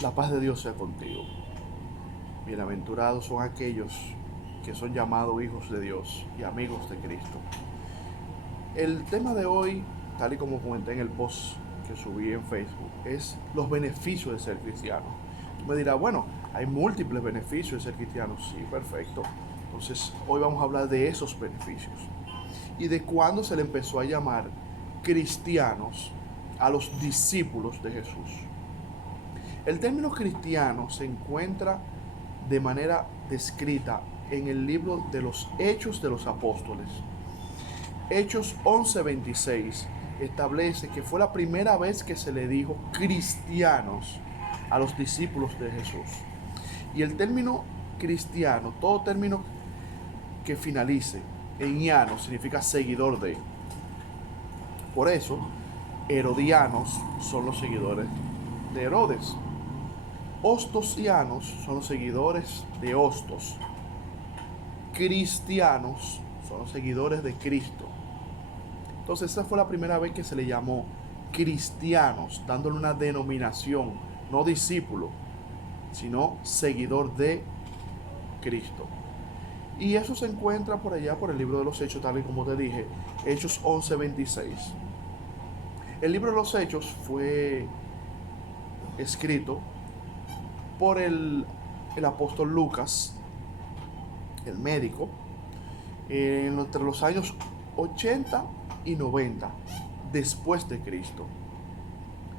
La paz de Dios sea contigo. Bienaventurados son aquellos que son llamados hijos de Dios y amigos de Cristo. El tema de hoy, tal y como comenté en el post que subí en Facebook, es los beneficios de ser cristiano. Tú me dirás, bueno, hay múltiples beneficios de ser cristiano. Sí, perfecto. Entonces, hoy vamos a hablar de esos beneficios y de cuándo se le empezó a llamar cristianos a los discípulos de Jesús. El término cristiano se encuentra de manera descrita en el libro de los Hechos de los Apóstoles. Hechos 11:26 establece que fue la primera vez que se le dijo cristianos a los discípulos de Jesús. Y el término cristiano, todo término que finalice en iano significa seguidor de. Por eso, herodianos son los seguidores de Herodes. Ostosianos son los seguidores de Hostos. Cristianos son los seguidores de Cristo. Entonces esa fue la primera vez que se le llamó cristianos, dándole una denominación, no discípulo, sino seguidor de Cristo. Y eso se encuentra por allá, por el libro de los Hechos, tal y como te dije, Hechos 11:26. El libro de los Hechos fue escrito por el apóstol Lucas, el médico, entre los años 80 y 90 después de Cristo.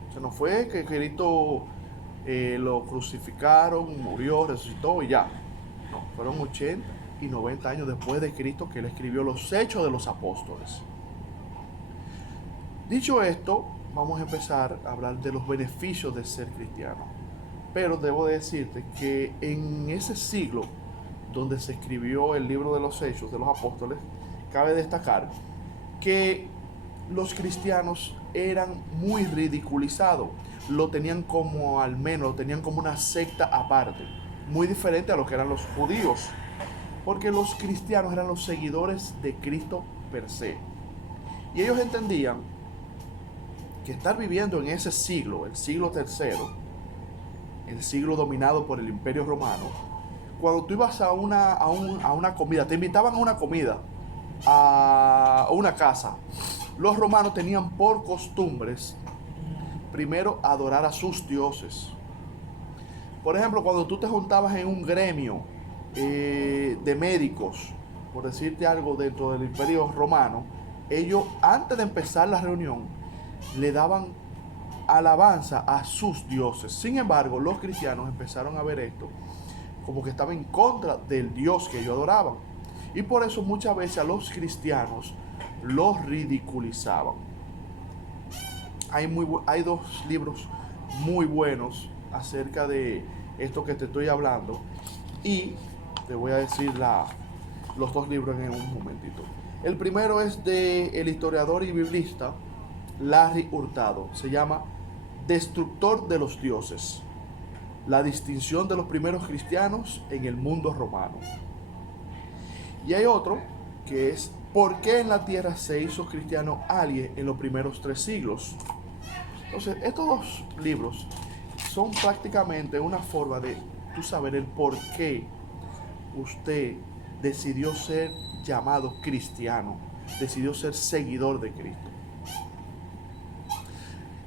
O sea, no fue que Cristo lo crucificaron, murió, resucitó y ya. No, fueron 80 y 90 años después de Cristo que él escribió los Hechos de los Apóstoles. Dicho esto, vamos a empezar a hablar de los beneficios de ser cristiano. Pero debo decirte que en ese siglo donde se escribió el libro de los Hechos de los Apóstoles, cabe destacar que los cristianos eran muy ridiculizados. Lo tenían como, al menos, lo tenían como una secta aparte, muy diferente a lo que eran los judíos, porque los cristianos eran los seguidores de Cristo per se. Y ellos entendían que estar viviendo en ese siglo, el siglo tercero, el siglo dominado por el Imperio Romano, cuando tú ibas a una comida, te invitaban a una comida, a una casa, los romanos tenían por costumbres primero adorar a sus dioses. Por ejemplo, cuando tú te juntabas en un gremio de médicos, por decirte algo, dentro del Imperio Romano, ellos antes de empezar la reunión le daban alabanza a sus dioses. Sin embargo, los cristianos empezaron a ver esto como que estaba en contra del Dios que ellos adoraban. Y por eso muchas veces a los cristianos los ridiculizaban. Hay dos libros muy buenos acerca de esto que te estoy hablando. Y te voy a decir los dos libros en un momentito. El primero es de el historiador y biblista Larry Hurtado. Se llama Destructor de los Dioses. La distinción de los primeros cristianos en el mundo romano. Y hay otro que es ¿por qué en la tierra se hizo cristiano alguien en los primeros 3 siglos? Entonces, estos dos libros son prácticamente una forma de tú saber el por qué usted decidió ser llamado cristiano, decidió ser seguidor de Cristo.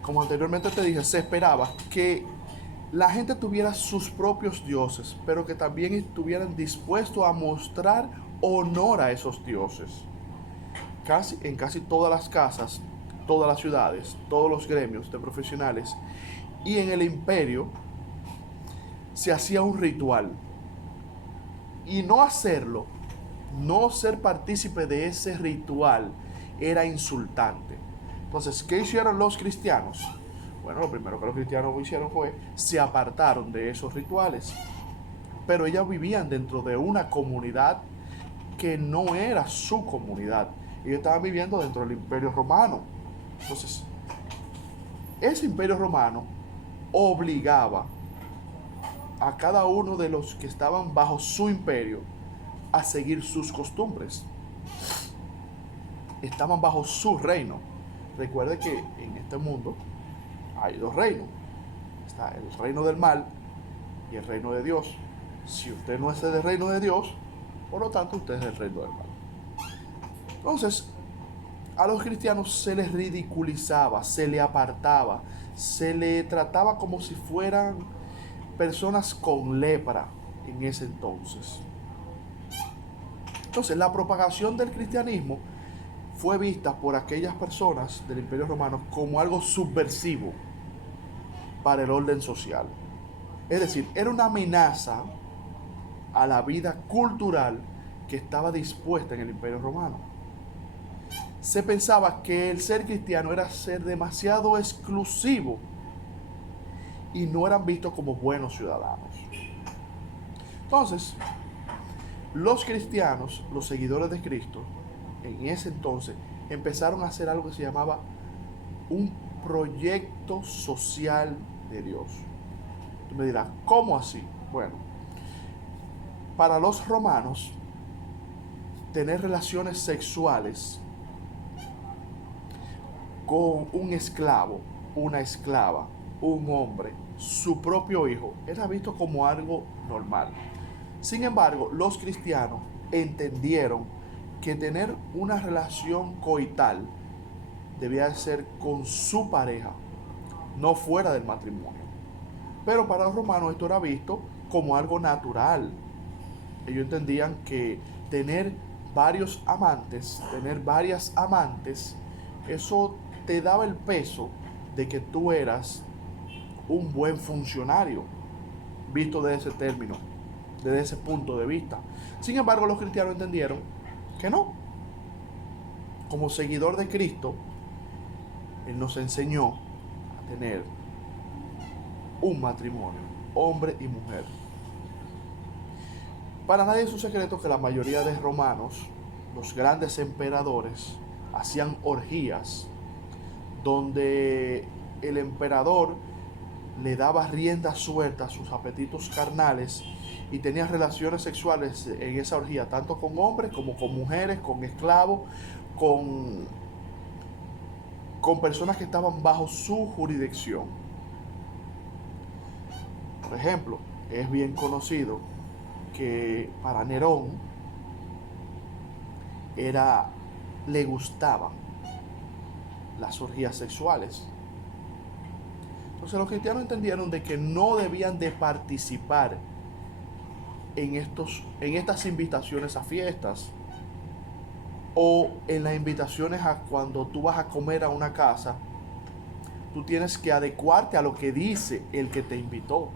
Como anteriormente te dije, se esperaba que la gente tuviera sus propios dioses, pero que también estuvieran dispuestos a mostrar honor a esos dioses. En casi todas las casas, todas las ciudades, todos los gremios de profesionales y en el imperio se hacía un ritual. Y no hacerlo, no ser partícipe de ese ritual era insultante. Entonces, ¿qué hicieron los cristianos? Bueno, lo primero que los cristianos hicieron fue se apartaron de esos rituales. Pero ellos vivían dentro de una comunidad que no era su comunidad. Ellos estaban viviendo dentro del Imperio Romano. Entonces, ese Imperio Romano obligaba a cada uno de los que estaban bajo su imperio a seguir sus costumbres. Estaban bajo su reino. Recuerde que en este mundo hay 2 reinos. Está el reino del mal y el reino de Dios. Si usted no es del reino de Dios, por lo tanto usted es del reino del mal. Entonces, a los cristianos se les ridiculizaba, se le apartaba, se le trataba como si fueran personas con lepra en ese entonces. Entonces, la propagación del cristianismo fue vista por aquellas personas del Imperio Romano como algo subversivo para el orden social. Es decir, era una amenaza a la vida cultural que estaba dispuesta en el Imperio Romano. Se pensaba que el ser cristiano era ser demasiado exclusivo y no eran vistos como buenos ciudadanos. Entonces, los cristianos, los seguidores de Cristo, en ese entonces empezaron a hacer algo que se llamaba un proyecto social de Dios. Tú me dirás, ¿cómo así? Bueno, para los romanos, tener relaciones sexuales con un esclavo, una esclava, un hombre, su propio hijo, era visto como algo normal. Sin embargo, los cristianos entendieron que tener una relación coital debía ser con su pareja, no fuera del matrimonio. Pero para los romanos esto era visto como algo natural. Ellos entendían que tener varios amantes, tener varias amantes, eso te daba el peso de que tú eras un buen funcionario, visto desde ese término, desde ese punto de vista. Sin embargo, los cristianos entendieron que no. Como seguidor de Cristo, Él nos enseñó a tener un matrimonio, hombre y mujer. Para nadie es un secreto que la mayoría de romanos, los grandes emperadores, hacían orgías donde el emperador le daba rienda suelta a sus apetitos carnales y tenía relaciones sexuales en esa orgía, tanto con hombres como con mujeres, con esclavos, con personas que estaban bajo su jurisdicción. Por ejemplo, es bien conocido que para Nerón le gustaban las orgías sexuales. Entonces los cristianos entendieron de que no debían de participar en estas invitaciones a fiestas o en las invitaciones a cuando tú vas a comer a una casa. Tú tienes que adecuarte a lo que dice el que te invitó.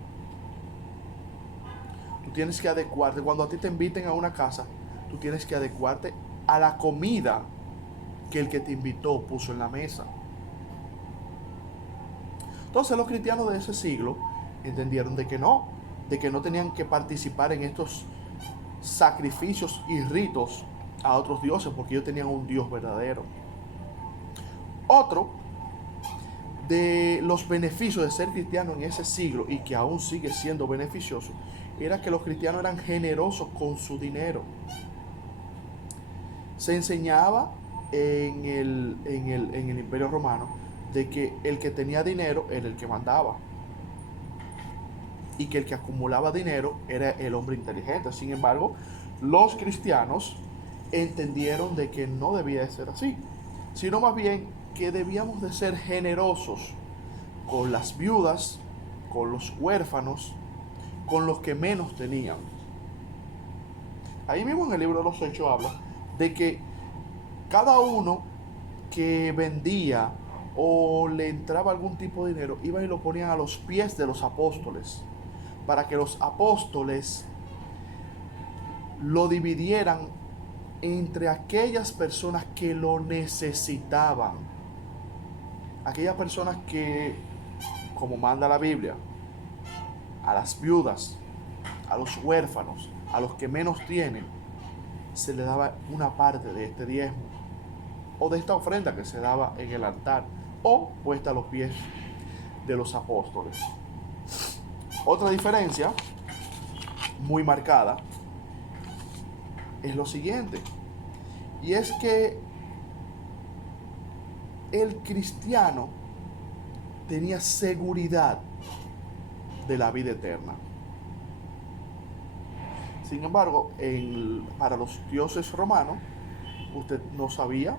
Tú tienes que adecuarte. Cuando a ti te inviten a una casa, tú tienes que adecuarte a la comida que el que te invitó puso en la mesa. Entonces los cristianos de ese siglo entendieron de que no tenían que participar en estos sacrificios y ritos a otros dioses, porque ellos tenían un Dios verdadero. Otro de los beneficios de ser cristiano en ese siglo, y que aún sigue siendo beneficioso, era que los cristianos eran generosos con su dinero. Se enseñaba en el Imperio Romano de que el que tenía dinero era el que mandaba y que el que acumulaba dinero era el hombre inteligente. Sin embargo, los cristianos entendieron de que no debía de ser así, sino más bien que debíamos de ser generosos con las viudas, con los huérfanos, con los que menos tenían. Ahí mismo en el libro de los Hechos habla de que cada uno que vendía o le entraba algún tipo de dinero, iban y lo ponían a los pies de los apóstoles, para que los apóstoles lo dividieran entre aquellas personas que lo necesitaban, aquellas personas que, como manda la Biblia, a las viudas, a los huérfanos, a los que menos tienen, se le daba una parte de este diezmo o de esta ofrenda que se daba en el altar o puesta a los pies de los apóstoles. Otra diferencia muy marcada es lo siguiente, y es que el cristiano tenía seguridad de la vida eterna. Sin embargo, para los dioses romanos, usted no sabía,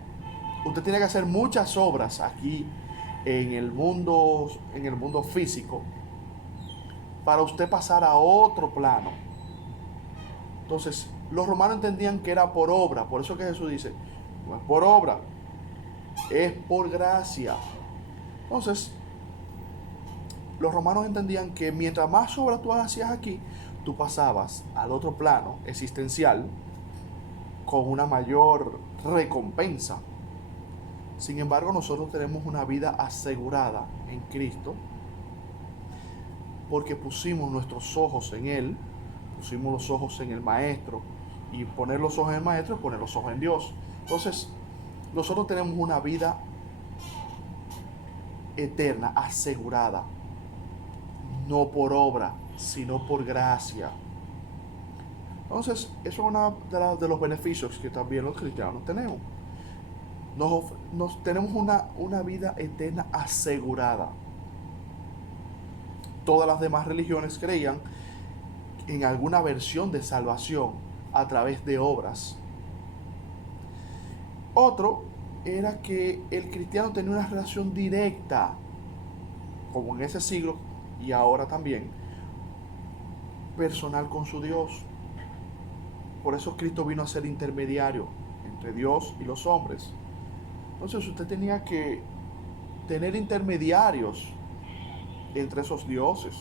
usted tiene que hacer muchas obras aquí en el mundo físico, para usted pasar a otro plano. Entonces, los romanos entendían que era por obra, por eso que Jesús dice, no es por obra, es por gracia. Entonces, los romanos entendían que mientras más obras tú hacías aquí, tú pasabas al otro plano existencial con una mayor recompensa. Sin embargo, nosotros tenemos una vida asegurada en Cristo porque pusimos nuestros ojos en Él, pusimos los ojos en el Maestro, y poner los ojos en el Maestro es poner los ojos en Dios. Entonces, nosotros tenemos una vida eterna, asegurada, no por obra, sino por gracia. Entonces, eso es uno de los beneficios que también los cristianos tenemos. Tenemos una vida eterna asegurada. Todas las demás religiones creían en alguna versión de salvación a través de obras. Otro era que el cristiano tenía una relación directa, como en ese siglo y ahora también, personal con su Dios. Por eso Cristo vino a ser intermediario entre Dios y los hombres. Entonces usted tenía que tener intermediarios entre esos dioses.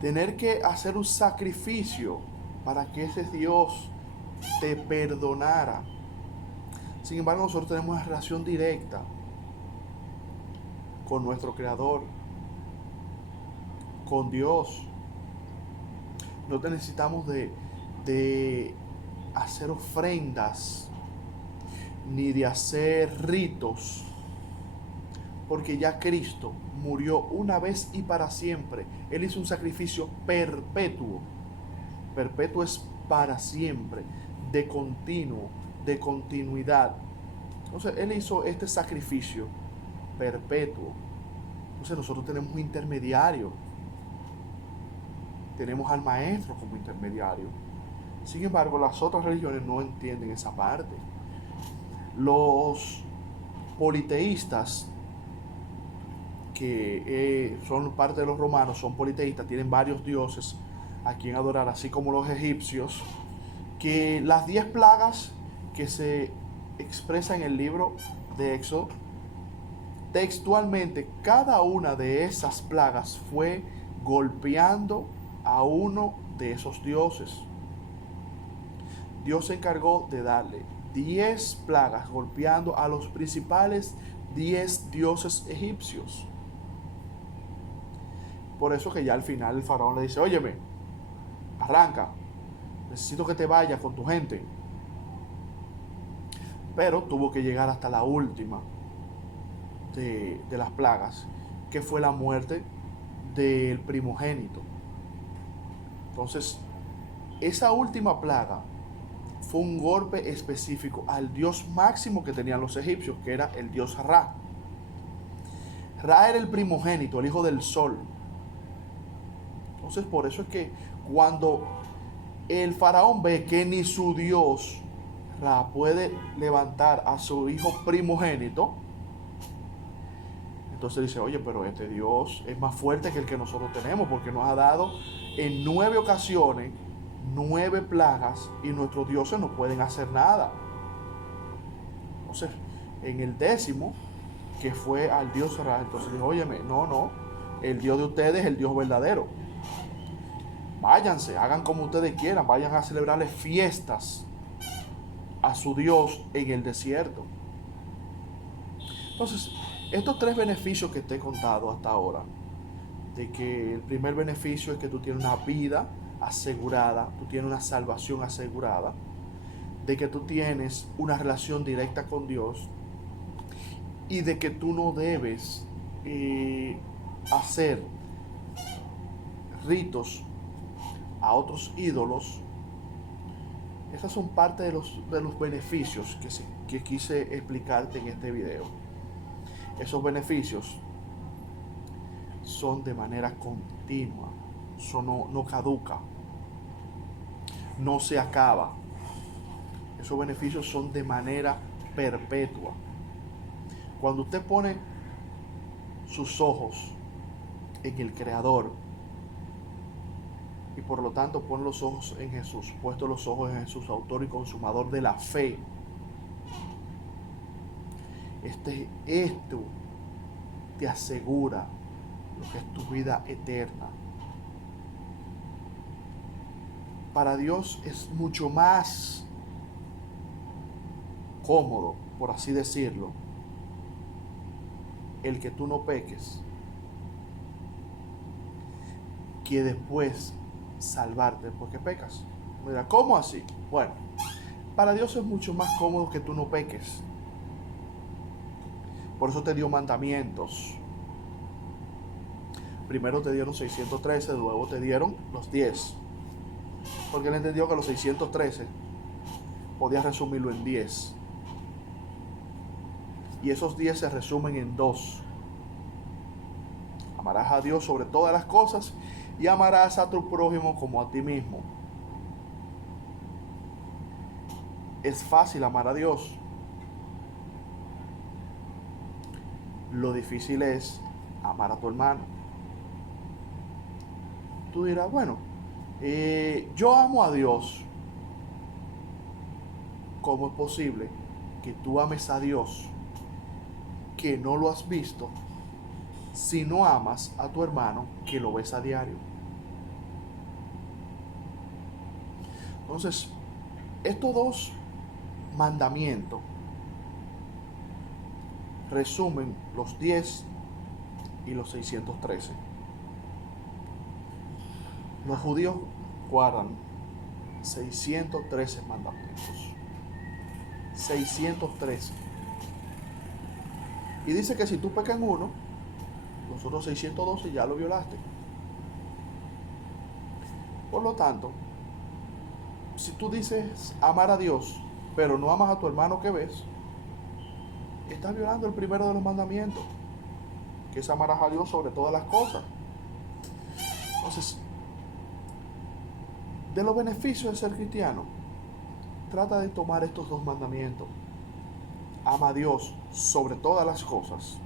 Tener que hacer un sacrificio para que ese Dios te perdonara. Sin embargo, nosotros tenemos una relación directa con nuestro Creador, con Dios. No necesitamos de hacer ofrendas ni de hacer ritos, porque ya Cristo murió una vez y para siempre. Él hizo un sacrificio perpetuo. Perpetuo es para siempre, de continuo, de continuidad. Entonces Él hizo este sacrificio perpetuo. Entonces nosotros tenemos un intermediario. Tenemos al Maestro como intermediario. Sin embargo, las otras religiones no entienden esa parte. Los politeístas, que son parte de los romanos, son politeístas, tienen varios dioses a quien adorar, así como los egipcios, que las 10 plagas que se expresan en el libro de Éxodo, textualmente, cada una de esas plagas fue golpeando a uno de esos dioses. Dios se encargó de darle 10 plagas golpeando a los principales 10 dioses egipcios. Por eso que ya al final el faraón le dice, óyeme, arranca, necesito que te vayas con tu gente. Pero tuvo que llegar hasta la última de las plagas, que fue la muerte del primogénito. Entonces, esa última plaga fue un golpe específico al dios máximo que tenían los egipcios, que era el dios Ra. Ra era el primogénito, el hijo del sol. Entonces, por eso es que cuando el faraón ve que ni su dios Ra puede levantar a su hijo primogénito, entonces dice, oye, pero este Dios es más fuerte que el que nosotros tenemos, porque nos ha dado en 9 ocasiones 9 plagas y nuestros dioses no pueden hacer nada. Entonces, en el 10º, que fue al dios Ra, entonces dijo, óyeme, no, el Dios de ustedes es el Dios verdadero. Váyanse, hagan como ustedes quieran, vayan a celebrarle fiestas a su Dios en el desierto. Entonces, estos 3 beneficios que te he contado hasta ahora, de que el primer beneficio es que tú tienes una vida asegurada, tú tienes una salvación asegurada, de que tú tienes una relación directa con Dios y de que tú no debes hacer ritos a otros ídolos. Esas son parte de los beneficios que quise explicarte en este video. Esos beneficios son de manera continua. Eso no caduca, no se acaba. Esos beneficios son de manera perpetua. Cuando usted pone sus ojos en el Creador y por lo tanto pone los ojos en Jesús, puesto los ojos en Jesús, autor y consumador de la fe, esto te asegura lo que es tu vida eterna. Para Dios es mucho más cómodo, por así decirlo, el que tú no peques, que después salvarte porque pecas. Mira, ¿cómo así? Bueno, para Dios es mucho más cómodo que tú no peques. Por eso te dio mandamientos. Primero te dieron 613, luego te dieron los 10. Porque él entendió que los 613 podías resumirlo en 10. Y esos 10 se resumen en 2. Amarás a Dios sobre todas las cosas y amarás a tu prójimo como a ti mismo. Es fácil amar a Dios. Lo difícil es amar a tu hermano. Tú dirás, bueno, yo amo a Dios. ¿Cómo es posible que tú ames a Dios que no lo has visto si no amas a tu hermano que lo ves a diario? Entonces, estos dos mandamientos resumen los 10 y los 613. Los judíos guardan 613 mandamientos. 613. Y dice que si tú pecas en uno, los otros 612 ya lo violaste. Por lo tanto, si tú dices amar a Dios, pero no amas a tu hermano que ves, estás violando el primero de los mandamientos, que es amarás a Dios sobre todas las cosas. Entonces, de los beneficios de ser cristiano, trata de tomar estos dos mandamientos. Ama a Dios sobre todas las cosas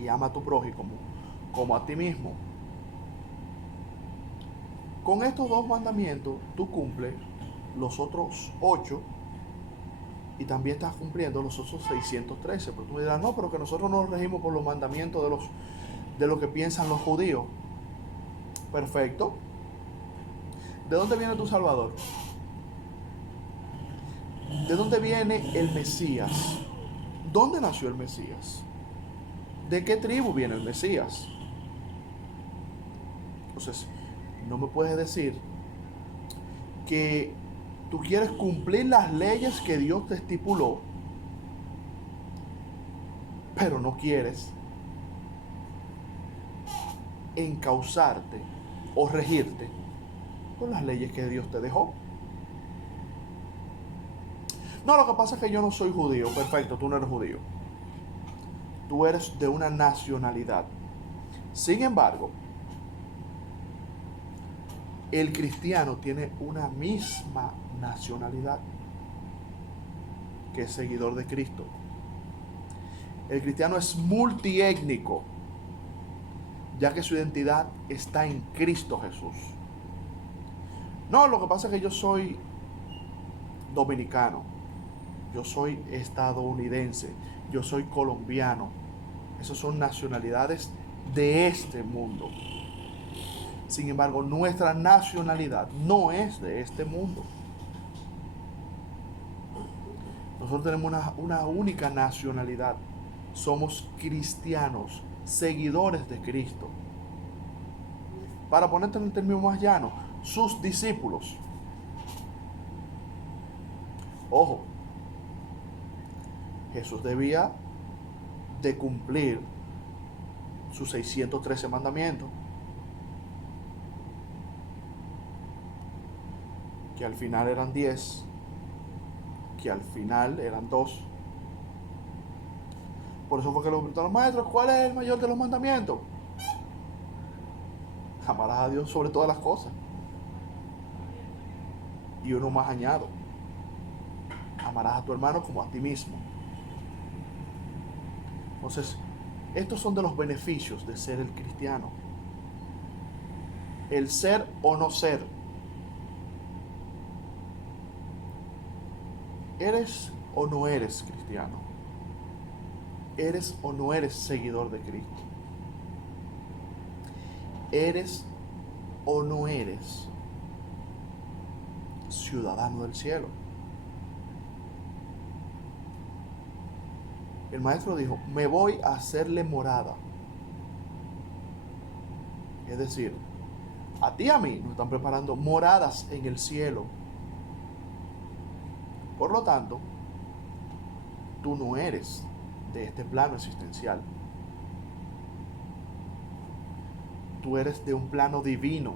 y ama a tu prójimo como a ti mismo. Con estos dos mandamientos tú cumples los otros 8 y también estás cumpliendo los otros 613. Pero tú me dirás, no, pero que nosotros nos regimos por los mandamientos de lo que piensan los judíos. Perfecto. ¿De dónde viene tu Salvador? ¿De dónde viene el Mesías? ¿Dónde nació el Mesías? ¿De qué tribu viene el Mesías? Entonces, no me puedes decir que tú quieres cumplir las leyes que Dios te estipuló, pero no quieres encauzarte o regirte por las leyes que Dios te dejó. No, lo que pasa es que yo no soy judío. Perfecto, tú no eres judío. Tú eres de una nacionalidad. Sin embargo, el cristiano tiene una misma nacionalidad, que es seguidor de Cristo. El cristiano es multiétnico, ya que su identidad está en Cristo Jesús. No, lo que pasa es que yo soy dominicano, yo soy estadounidense, yo soy colombiano. Esas son nacionalidades de este mundo. Sin embargo, nuestra nacionalidad no es de este mundo. Nosotros tenemos una única nacionalidad. Somos cristianos, seguidores de Cristo. Para ponerte en el término más llano, sus discípulos. Ojo, Jesús debía de cumplir sus 613 mandamientos, que al final eran 10, que al final eran 2. Por eso fue que le preguntaron, maestro, ¿cuál es el mayor de los mandamientos? Amarás a Dios sobre todas las cosas. Y uno más añado: amarás a tu hermano como a ti mismo. Entonces, estos son de los beneficios de ser el cristiano. El ser o no ser. ¿Eres o no eres cristiano? ¿Eres o no eres seguidor de Cristo? ¿Eres o no eres ciudadano del cielo? El maestro dijo: me voy a hacerle morada. Es decir, a ti y a mí nos están preparando moradas en el cielo. Por lo tanto, tú no eres de este plano existencial. Tú eres de un plano divino.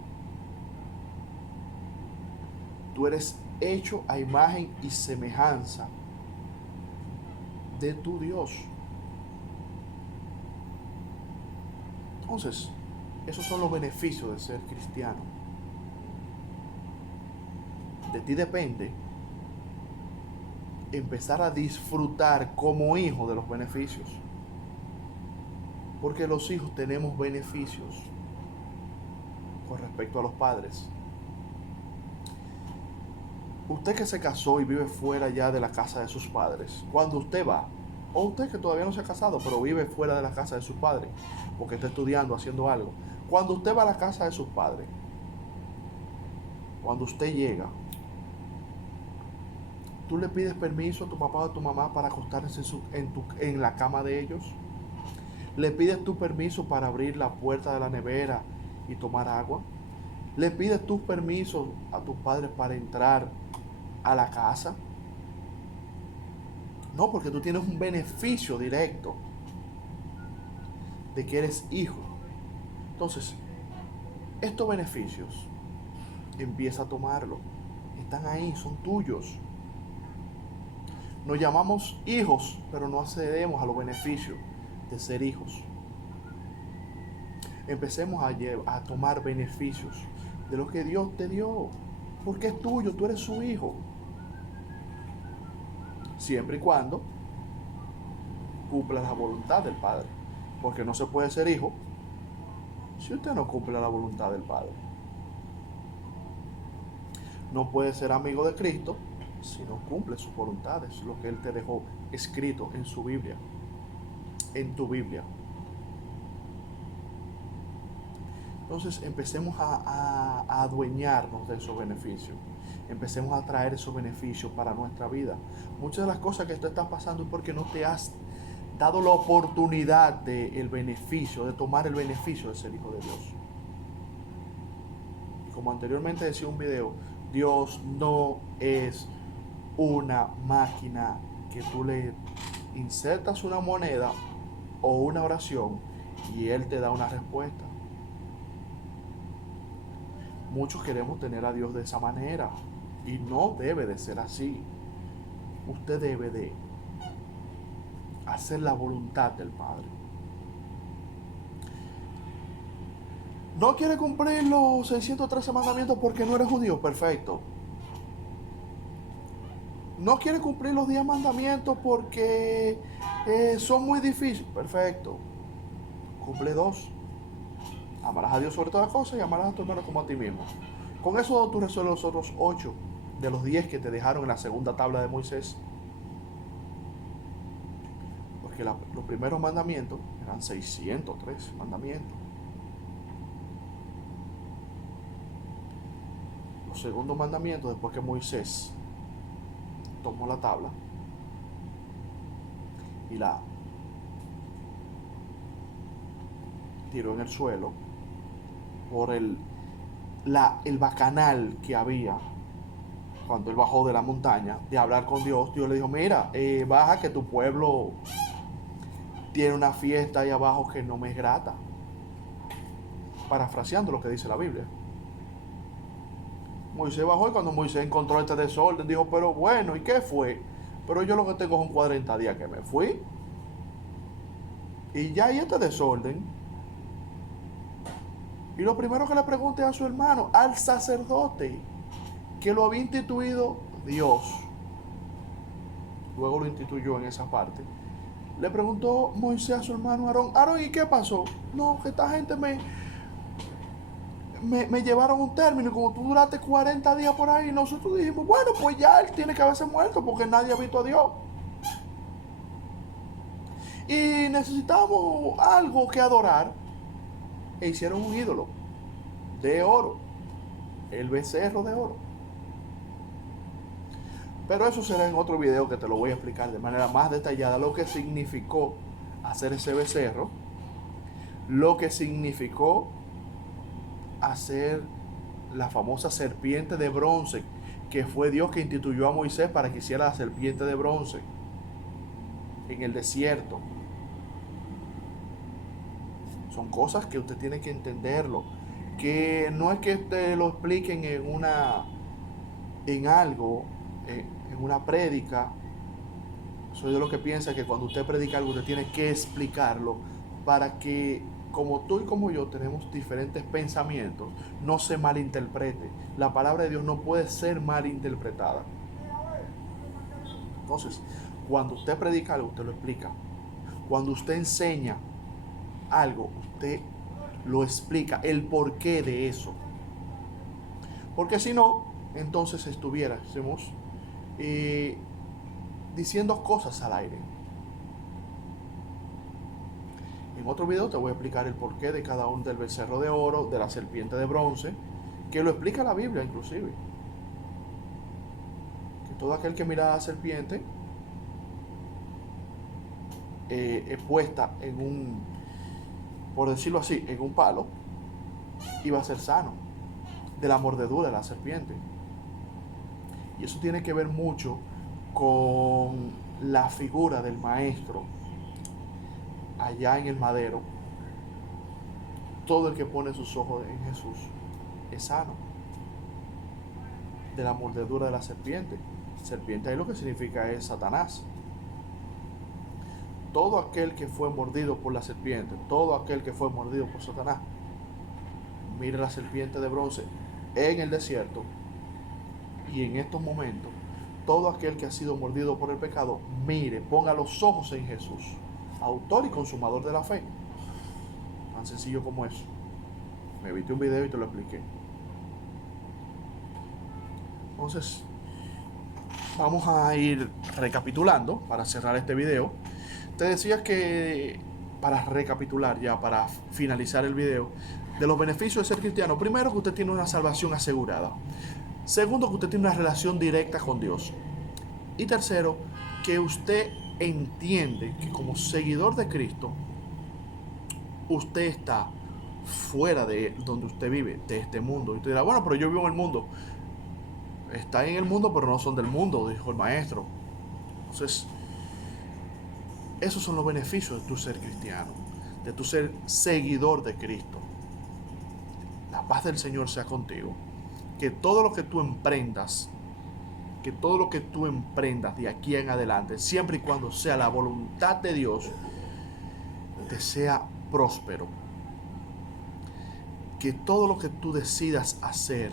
Tú eres hecho a imagen y semejanza de tu Dios. Entonces, esos son los beneficios de ser cristiano. De ti depende empezar a disfrutar como hijo de los beneficios. Porque los hijos tenemos beneficios con respecto a los padres. Usted que se casó y vive fuera ya de la casa de sus padres, cuando usted va, o usted que todavía no se ha casado, pero vive fuera de la casa de sus padres, porque está estudiando, haciendo algo, cuando usted va a la casa de sus padres, cuando usted llega, ¿tú le pides permiso a tu papá o a tu mamá para acostarse en la cama de ellos? ¿Le pides tu permiso para abrir la puerta de la nevera y tomar agua? ¿Le pides tus permisos a tus padres para entrar a la casa? No, porque tú tienes un beneficio directo de que eres hijo. Entonces, estos beneficios, empieza a tomarlo. Están ahí, son tuyos. Nos llamamos hijos, pero no accedemos a los beneficios de ser hijos. Empecemos a tomar beneficios de lo que Dios te dio, porque es tuyo, tú eres su hijo. Siempre y cuando cumpla la voluntad del Padre, porque no se puede ser hijo si usted no cumple la voluntad del Padre. No puede ser amigo de Cristo si no cumple sus voluntades, lo que Él te dejó escrito en su Biblia, en tu Biblia. Entonces empecemos a adueñarnos de esos beneficios. Empecemos a traer esos beneficios para nuestra vida. Muchas de las cosas que te están pasando es porque no te has dado la oportunidad del beneficio, de tomar el beneficio de ser hijo de Dios. Y como anteriormente decía un video, Dios no es una máquina que tú le insertas una moneda o una oración y Él te da una respuesta. Muchos queremos tener a Dios de esa manera y no debe de ser así. Usted debe de hacer la voluntad del Padre. ¿No quiere cumplir los 613 mandamientos porque no eres judío? Perfecto. ¿No quiere cumplir los 10 mandamientos porque son muy difíciles? Perfecto. Cumple 2. Amarás a Dios sobre todas las cosas y amarás a tu hermano como a ti mismo. Con eso tú resuelves los otros 8 de los 10 que te dejaron en la segunda tabla de Moisés. Porque los primeros mandamientos eran 603 mandamientos. Los segundos mandamientos, después que Moisés tomó la tabla y la tiró en el suelo por el bacanal que había cuando él bajó de la montaña de hablar con Dios. Dios le dijo: mira, baja, que tu pueblo tiene una fiesta ahí abajo que no me es grata. Parafraseando lo que dice la Biblia. Moisés bajó y cuando Moisés encontró este desorden dijo: pero bueno, ¿y qué fue? Pero yo lo que tengo son 40 días que me fui y ya hay este desorden. Y lo primero que le pregunte a su hermano, al sacerdote, que lo había instituido Dios, luego lo instituyó en esa parte, le preguntó Moisés a su hermano Aarón, Aarón, ¿y qué pasó? No, que esta gente me llevaron un término y como tú duraste 40 días por ahí, nosotros dijimos, bueno, pues ya él tiene que haberse muerto porque nadie ha visto a Dios. Y necesitamos algo que adorar. E hicieron un ídolo de oro, el becerro de oro. Pero eso será en otro video que te lo voy a explicar de manera más detallada lo que significó hacer ese becerro, lo que significó hacer la famosa serpiente de bronce, que fue Dios que instituyó a Moisés para que hiciera la serpiente de bronce en el desierto. Son cosas que usted tiene que entenderlo, que no es que te lo expliquen en algo, en una prédica. Soy de lo que piensa que cuando usted predica algo, usted tiene que explicarlo para que, como tú y como yo tenemos diferentes pensamientos, no se malinterprete. La palabra de Dios no puede ser malinterpretada. Entonces, cuando usted predica algo, usted lo explica. Cuando usted enseña algo, usted lo explica, el porqué de eso. Porque si no, entonces estuviéramos diciendo cosas al aire. En otro video te voy a explicar el porqué de cada uno, del becerro de oro, de la serpiente de bronce, que lo explica la Biblia inclusive. Que todo aquel que mira a la serpiente es puesta en un, por decirlo así, en un palo, y va a ser sano de la mordedura de la serpiente. Y eso tiene que ver mucho con la figura del maestro allá en el madero. Todo el que pone sus ojos en Jesús es sano de la mordedura de la serpiente. Serpiente ahí lo que significa es Satanás. Todo aquel que fue mordido por la serpiente, todo aquel que fue mordido por Satanás, mire la serpiente de bronce en el desierto. Y en estos momentos, todo aquel que ha sido mordido por el pecado, mire, ponga los ojos en Jesús, autor y consumador de la fe. Tan sencillo como eso. Me viste un video y te lo expliqué. Entonces, vamos a ir recapitulando para cerrar este video. Te decía que, para recapitular ya, para finalizar el video, de los beneficios de ser cristiano, primero, que usted tiene una salvación asegurada. Segundo, que usted tiene una relación directa con Dios. Y tercero, que usted entiende que como seguidor de Cristo, usted está fuera de donde usted vive, de este mundo. Y usted dirá, bueno, pero yo vivo en el mundo. Está en el mundo, pero no son del mundo, dijo el maestro. Entonces, esos son los beneficios de tu ser cristiano, de tu ser seguidor de Cristo. La paz del Señor sea contigo. Que todo lo que tú emprendas, de aquí en adelante, siempre y cuando sea la voluntad de Dios, te sea próspero. Que todo lo que tú decidas hacer,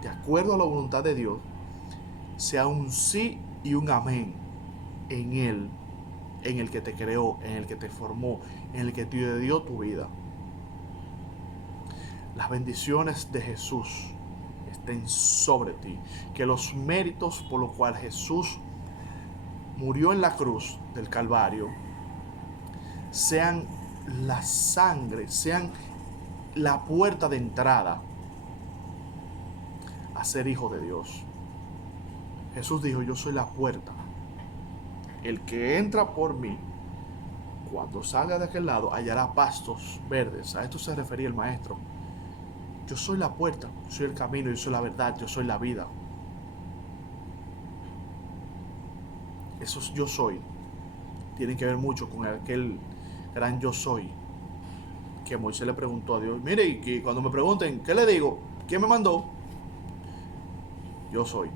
de acuerdo a la voluntad de Dios, sea un sí y un amén en Él, en el que te creó, en el que te formó, en el que te dio tu vida. Las bendiciones de Jesús estén sobre ti. Que los méritos por los cuales Jesús murió en la cruz del Calvario sean la sangre, sean la puerta de entrada a ser hijo de Dios. Jesús dijo, yo soy la puerta. El que entra por mí, cuando salga de aquel lado, hallará pastos verdes. A esto se refería el maestro. Yo soy la puerta, yo soy el camino, yo soy la verdad, yo soy la vida. Esos yo soy tienen que ver mucho con aquel gran yo soy que Moisés le preguntó a Dios. Mire, y que cuando me pregunten, ¿qué le digo? ¿Quién me mandó? Yo soy.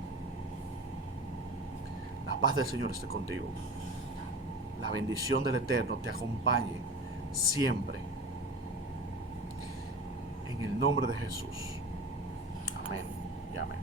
La paz del Señor esté contigo. La bendición del Eterno te acompañe siempre. en el nombre de Jesús. Amén y amén.